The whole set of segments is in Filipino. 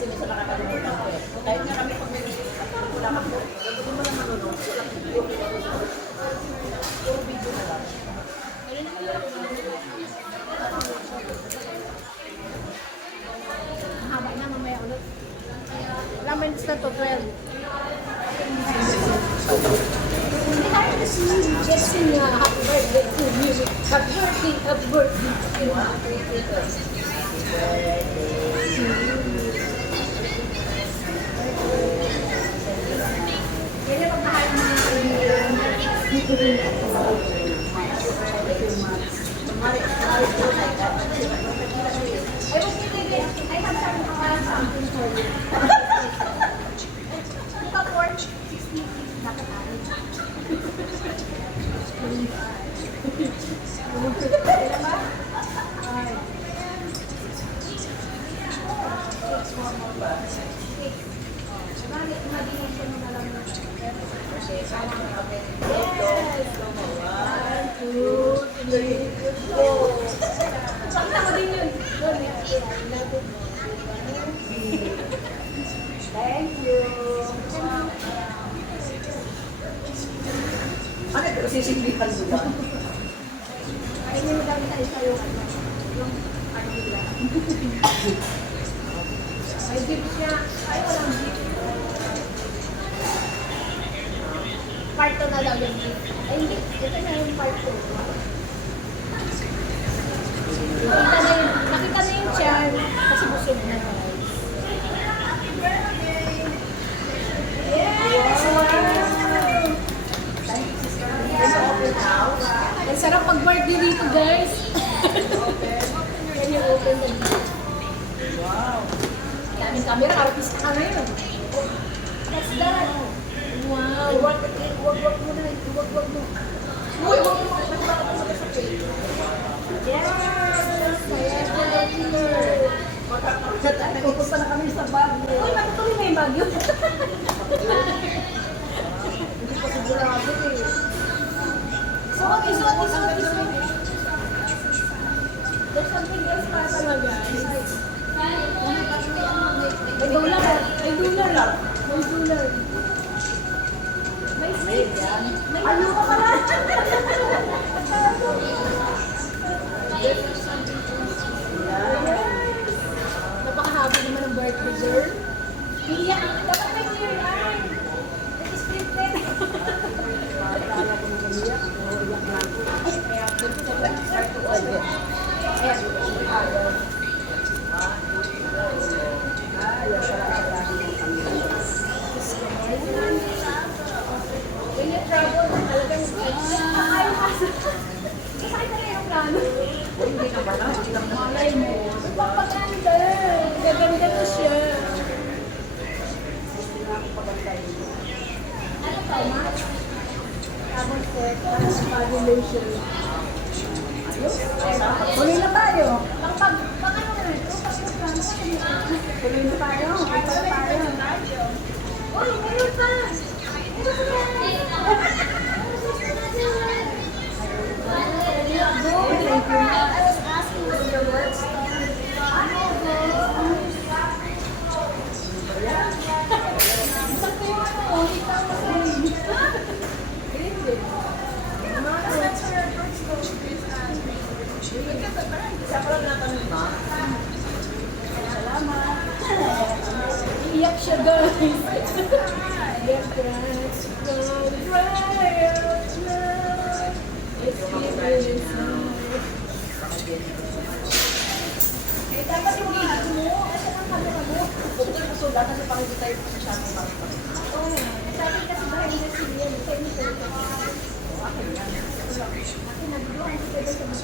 sino sa nakakalimutan ko eh. Kahit nga kami pag may wala ka po. Hindi mo lang manunod. Puro video na lang. Mahaba na mamaya ulit. Ilang minutes na to? 12. Behind the scenes, just sing happy birthday to you. Happy birthday, happy birthday to you. Kaya pagmahal mo ng kaibigan, dito rin ako. I was thinking, I have something for you. Look for 60 Thank you. Ano pero sisilipan mo ba? Ay, hindi mo dami tayo sa'yo. Yung ano nila. May gift siya. Ay, walang gift. Part 2 na daw yung gift. Ay, hindi. Ito na yung part 2. Nakita na yung charm. Kasi busog na guys. Yes! Ang sarap pag-birthday dito, guys. Yan yung open na dito. Wow. Daming camera, artist ka ngayon. What's that? Wow. Wag mo na. Wag mo. Uy, wag mo. Yes! Kaya Pupunta na kami sa Baguio. uy, matutuloy na yung bagyo. Hindi pa sigurado eh. Suot. There's something else pa talaga. May dollar. May dollar. May dollar. May seat. May ano ka pala? Napakahaba naman ang birthday girl. Iyak. Dapat may clear line. It is scripted. When you travel, talagang ayaw kasi. Kasakit na rin ang plano. Hindi na ba na? Hindi lang na. Malay mo. Magpapaganda. Gaganda ko siya. Ano pa, ma? Sabon set. Body lotion. Tuloy na tayo. Pag ano na ito? Tuloy na tayo. Kita na tayo. Uy, meron pa! I was asking for your words. Isa pa lang natanong ma. Salamat. Iyak siya, guys. Iyak, guys. Eh, dapat yung gigit mo. Asa ang camera mo? Huwag ka sulat kasi pakita tayo sa masyadong bakit. Oo. Sabi kasi behind the scene yan. Kaya nito. Okay yan. Kasi nag-vlog. Pwede sa mga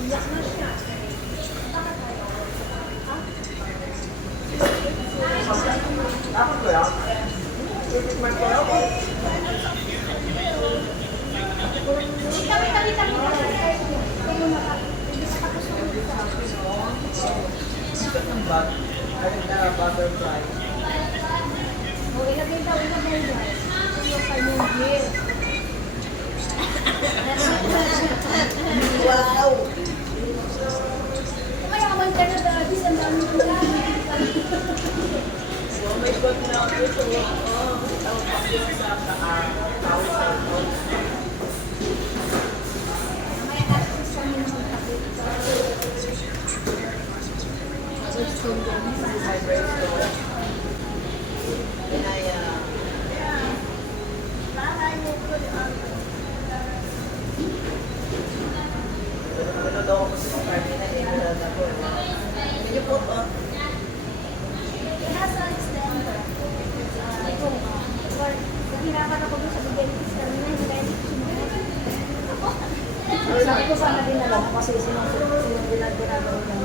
iyak na siya. Dapat ko yan. Tikman ko yan. Sikat ng bag. Ay, na butterfly. Ilagay daw, guys. Ito yung kanyang gift. Wow! My breakfast. And I, naloloko ko sa party na nilala ko. Can you put on? It has an extender. Nahirapan ako dun sa benefits kanina, yung benefits yun. Sabi ko sana din alam kasi sinunod ginagawa ng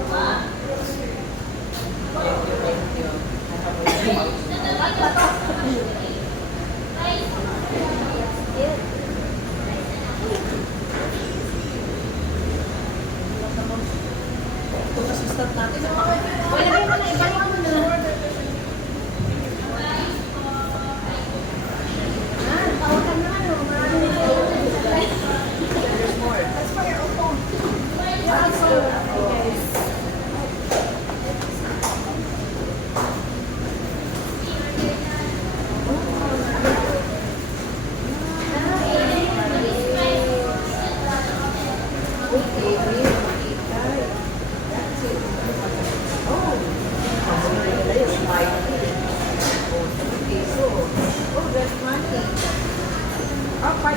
Thank you. Kung assistant natin sa mga Wala mo na, ibalik mo na. Tawagan na ano, marami na there's more. That's for your own phone. Yeah, so, okay.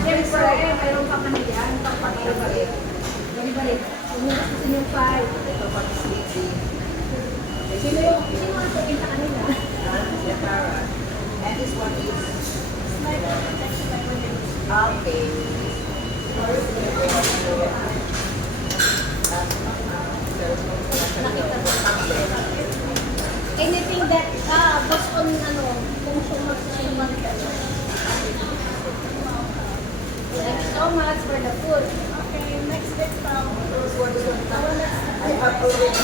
Yes, sir. Mayroon pa kanila. Balik-balik. Umugas kasi yung file. Sino ang sabihin sa kanila? And this one is okay. Anything that was on ano, consumer Thank you so much for the food. Okay, next week now. I have already.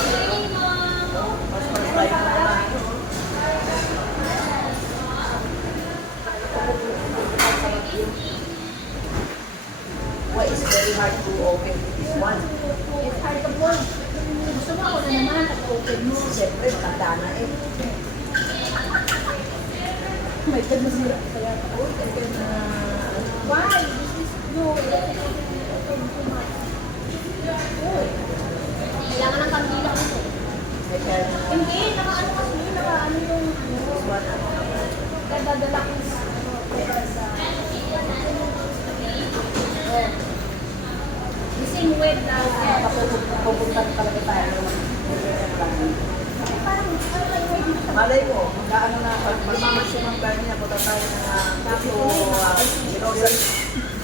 Why is very hard to open this one? It's hard to pull. Gusto mo ako na naman at open mo. Siyempre, matanda na eh. May God, masira ko kaya. Uy, kasi na... Why? This is no. Open too much. Uy. Kailangan ng kandila ko ito. Hindi, naka-ano kasi, naka-ano yung This one, ano naman? dadadala ko sa sa gising with Pupunta talaga tayo. parang Malay mo, gaano na, pag maximum tayo niya, punta tayo na Jerusalem.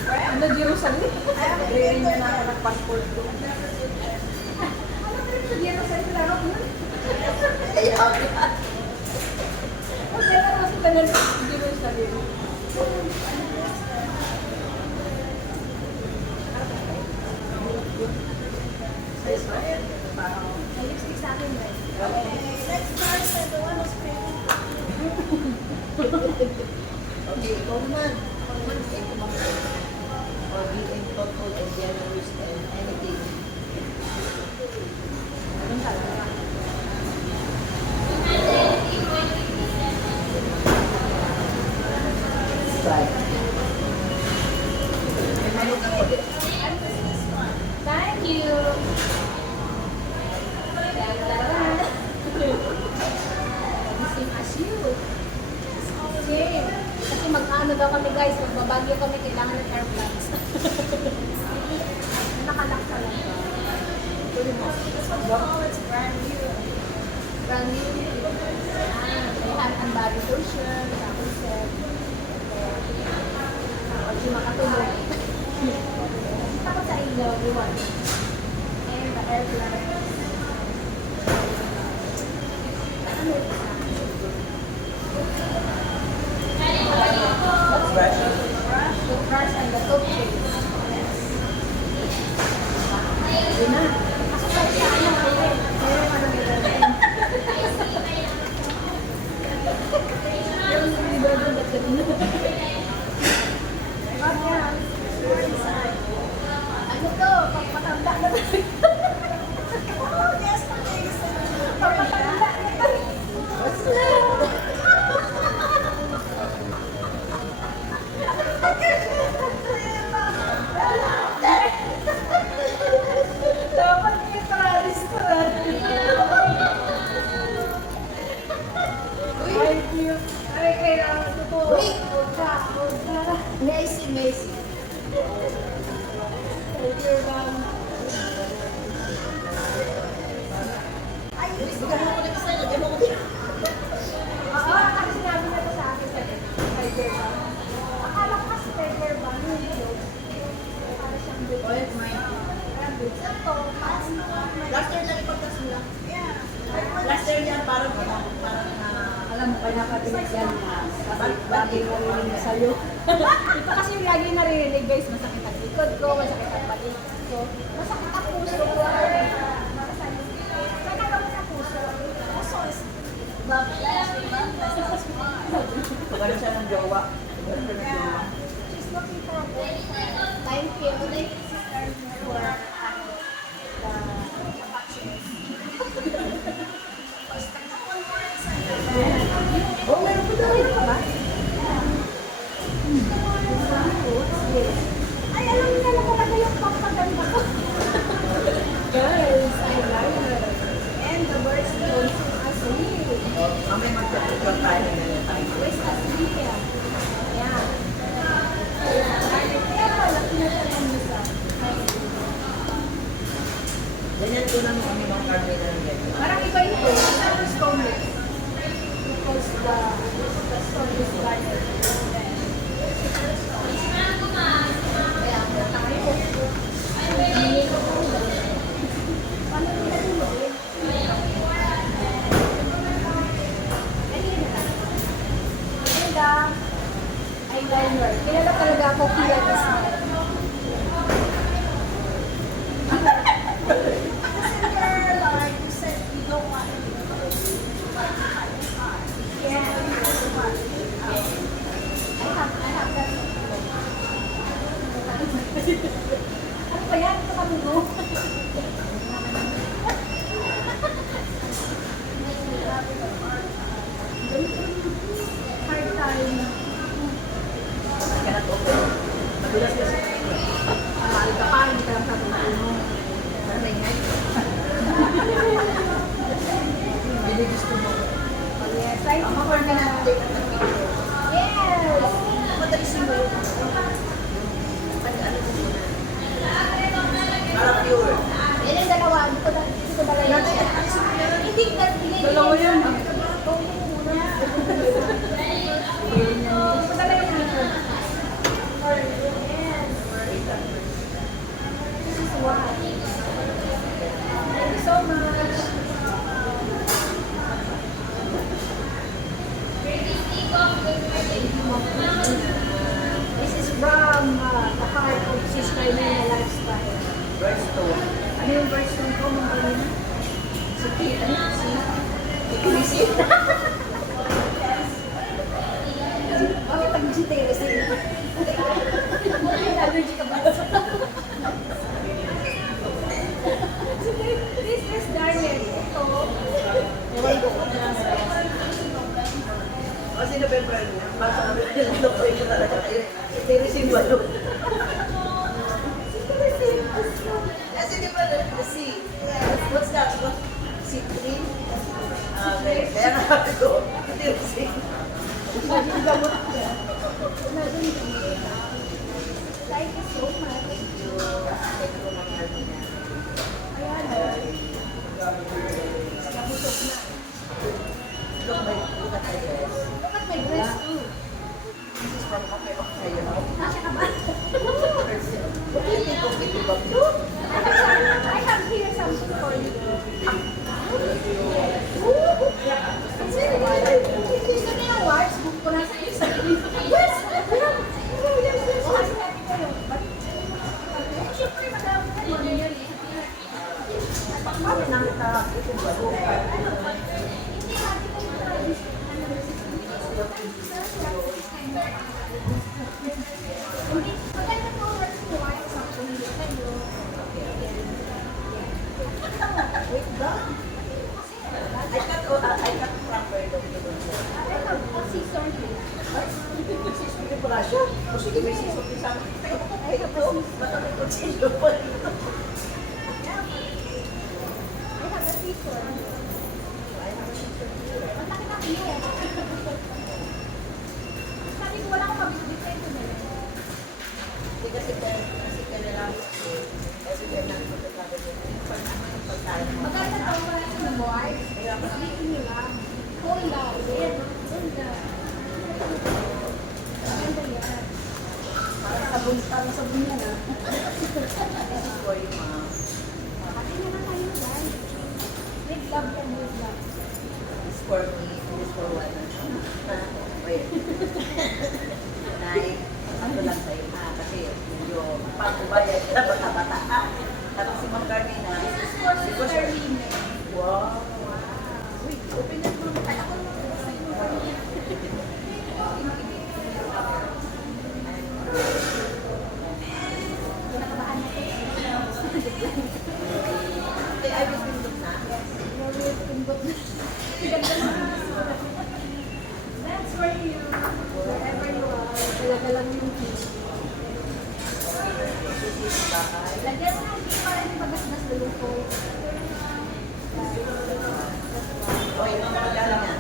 ano Jerusalem? Rin niya na ako ng passport ko. Ano ka rin sa Jerusalem laro mo? Kaya ako. Okay, laro sa tanan Jerusalem. Sa Israel. Parang, May lipstick sa akin ba? let's start with the one who's paying. Okay, ikaw naman. Ikaw naman. Or being thoughtful and generous and anything. Anong talaga? Right. May manok ako din. Thank you! Same as you. Okay. Kasi mag-ano daw kami guys, magbabagyo kami, kailangan ng airplanes. Nakalak ka lang ba? Tuloy mo. Oh, it's brand new. Brand new. May hand and body lotion, tapos pag di makatulog. Tapos sa ilaw, iwan. And the airplanes. Ano ito sa akin? That's right. The brush and the soap shade. Yun na. Kasi sa ano, meron ka nang gagawin. Yung libre doon at gano'n. Wag yan. Ano to? Pagpatanda na tayo. Oh, yes, pagpatanda na tayo. Dapat to, Last year na ipagkas nila. Last year yan parang Alam mo, kaya nakabilis yan na kasi dati narinig sa'yo. Ito kasi yung lagi naririnig guys, masakit ang likod ko, masakit ang balik ko. masakit ang puso ko. Kaya naman sa puso. Puso is Pagano siya ng jowa. Pagano siya ng jowa. she's looking for a boyfriend. Thank you. Thank you, sister, for the vaccines. Oh, meron po daw. Mayroon ka ba? Ay, alam niyo na talaga yung pampaganda ko. Guys, eyeliner. And the birthstone to Asli. Mamaya magpapagod tayo ngayon tayo. Where's Asli? Ayan. Kaya pala, pinatalan niyo sa Ganyan ko naman kami mga Carmela ng ganyan. Parang iba ito, pero stoneless. Because the stone is lighter. Kaya, tayo. Paano nila nilagay? And eyeliner. Kilala talaga ako kaya this Like you said, you don't want to be yeah, I have that. Ano ba yan? Ito kami mo? Hard time. Cannot open. Madulas kasi. Mahal ka pa, hindi ka lang katulad mo. Ano may ngay? Hindi gusto mo. Yes, thank you for the... Yes! Madali mo yun. Ano mo muna? Para pure. Yan ang dalawa. Dito dalawa yan. Hindi, Dalawa yan. Padala yung dito. This is why. Thank you so much. This is from the heart of Sister Nina Lifestyle. Birthstone. Ano yung version ko? Mga kanina? Si Kate, ano? Si Chrissy. Bakit ang-G Teresa yun? Allergy ka ba? This is Darren. Ito. Ewan ko kung ano. Kasi November niya. Basta kami nililokay ko talaga. Seriously ba ito? Kasi di ba the sea? What's that? Citrine? Kaya naman ko. Seriously. Imagine gamot ka. Thank you so much. Ayan. Nabusog na. Look at the dress. Look at my dress too. This is from Cafe of Sayo. Kasya ka ba? What do you think of it about you? I have here something for you. Gusto niyo yung watch? Book ko na sa isa. Yes! Oh, happy kayo. Siyempre, madami na yun. Kami nang ito ba? Hindi happy kayo. Hindi, maganda po work ko. Ay, something. Hello. Wait lang. I cut proper document. I have a scissor here. Sisip ko pala siya. O sige, may sisip ko sa akin. Teka po kayo ito. Ba't ang kutsilyo pa dito? I have a scissor. Ang laki ng iyo. Sabi ko, wala akong mabibigay ko na yun. Hindi kasi kaya lang. Kasi kaya lang ito talaga yun. Pagkain mo. Maganda daw pala sa boy. Sleeping nyo lang. Cool daw. Yan. Ganda. Maganda yan. Parang sabon yan ah. This is for you, ma'am. for me, this is for one. Wait. Nay, ano lang sa'yo ha, kasi medyo pagkubayad na bata-bata ha. Tapos si Ma'am Carmina, wow. Uy, open na mo naman. Ay, ako naman sa'yo. Ay, ay, gusto nyo na? That's for you. Wherever you are. Talaga lang yung kiss. Lagyan mo yung para hindi magasgas na lupo. O, yung mga magala niya.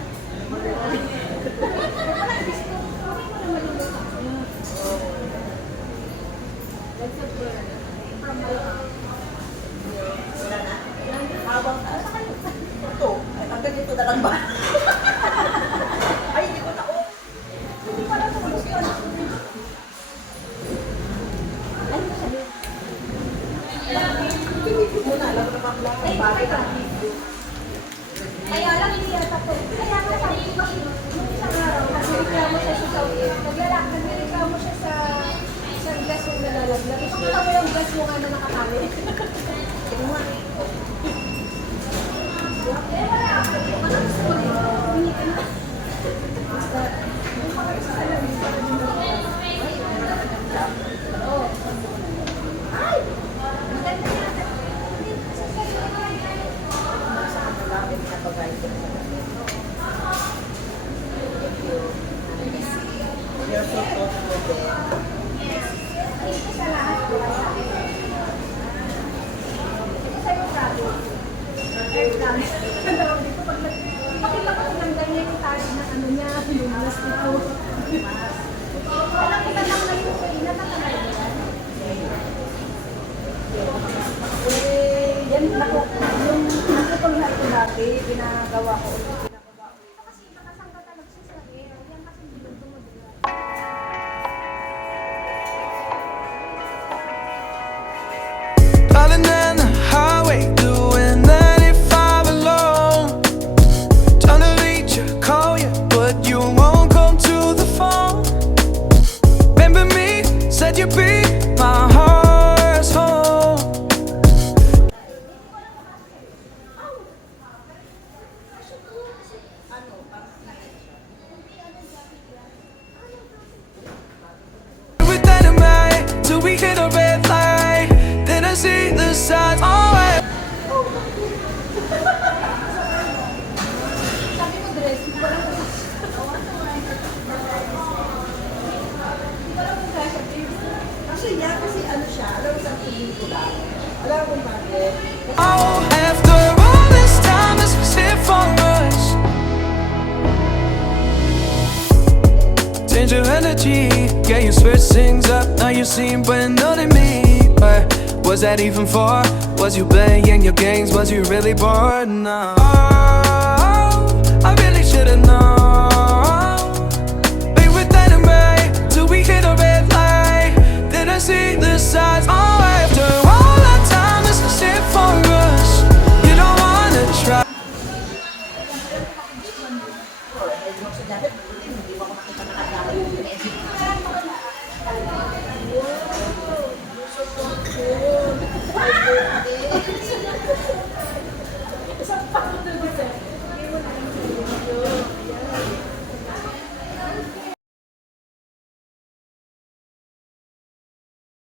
That's a bird. From Malacca. Wala na? Habang, ito, ay, hanggang dito na lang ba? Ay, hindi ko na, oh. Hindi pala ito, gusto yun. Ano ba sabi? Hindi mo na, alam mo naman lang, ang bagay na. Kaya lang hindi yata po. Kaya nga sabi ko kasi, nung isang araw, nagreklamo siya sa Saudi. Nagreklamo siya sa glass yung nalalaglag. Gusto ko lang mo yung glass mo nga na nakakali. Ito nga. Eh, wala. Matapos ko rin. Hindi ka na. Basta, yung pag-isa sa lamin, para din na. Oo. Ay! Maganda yan. Sa kanilapin na bagay ko. Thank you. You're so thoughtful there. Ito sa lahat. Ito sa'yo, Prado. Air plants. Ang tawag dito, pag pakita ko ng ganyan yung tali na ano niya, yung plastic ko. Alam ko ba lang na yung kuina na kamay yan? Yan, yung nakutong na ito dati, ginagawa ko ulit. Ito kasi nakasangka talaga siya sa air. Yan kasi hindi dumudula. Driving down the highway, doing 95 alone. Trying to reach you, call you, but you won't come to the phone. Remember me, said you'd be my heart's home. With dynamite till we hit a red light. Then I see the signs. Oh, Sabi mo dress, hindi ko lang kung kasha, babe. Actually, yeah, kasi ano siya, alam mo sa tingin ko lang. Alam mo kung bakit? oh, after all this time, this was here for us. Change your energy, yeah, you switch things up. Now you seem brand new to me. But was that even for? Was you playing your games? Was you really bored? No. I really should've known. Be with dynamite till we hit a red light. Then I see the signs. Oh, after all that time, this is it for us. You don't wanna try. Hindi mo ako makita nakakala yung kinesis. isang pako na gusto. Hindi mo na lang sa video.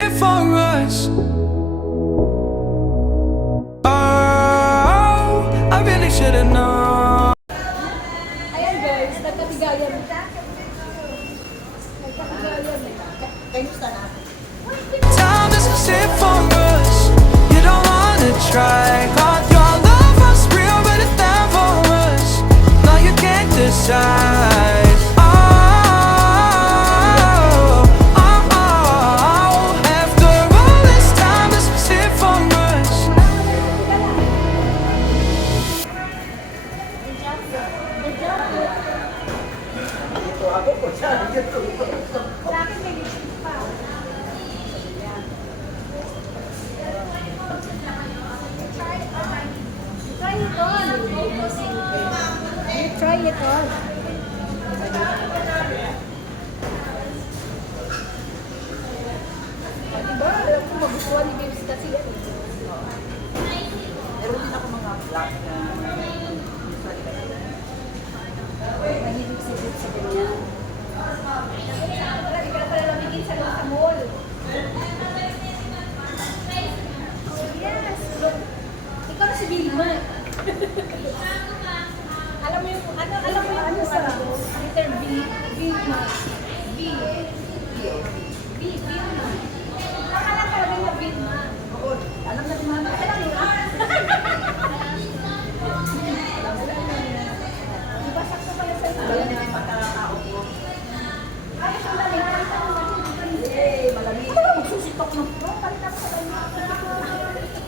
It for us. Oh, I really should've known. Ayan guys, nagkatigayan. Nagkatigayan eh. Kayo gusto na? Time, this is it for us. You don't wanna try. Cause your love was real, but it's not for us. No, you can't decide. Oh, oh, oh. After all this time. ito. Diba? Alam ko magustuhan ni Babes kasi yan. Meron din ako mga vlog na usually kasi Mahilig si Babes sa ganyan. Lagi ka na pala lamigin sa mall. Yes. Look. Ikaw na si Vilma. Alam mo yung letter B, Vilma. B. Vilma. Akala talaga yung Vilma. oo, alam na naman. Alam mo na? Diba sakto pala sa Alam na yung pagkakao ko. Ay, ang lalim. Eh, malamig. Ano ba magsusitok mo? Palit ako sa lalim.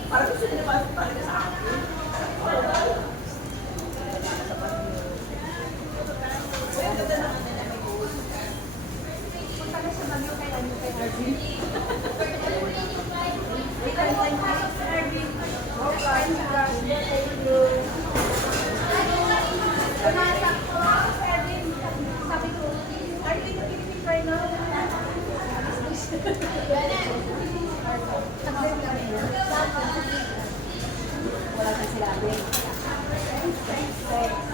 Parang gusto nila talaga sa akin. Punta na sa Bagyo kay Arvin. Sabi ko, are you in the Philippines right now? Wala kang sinabi. Thanks.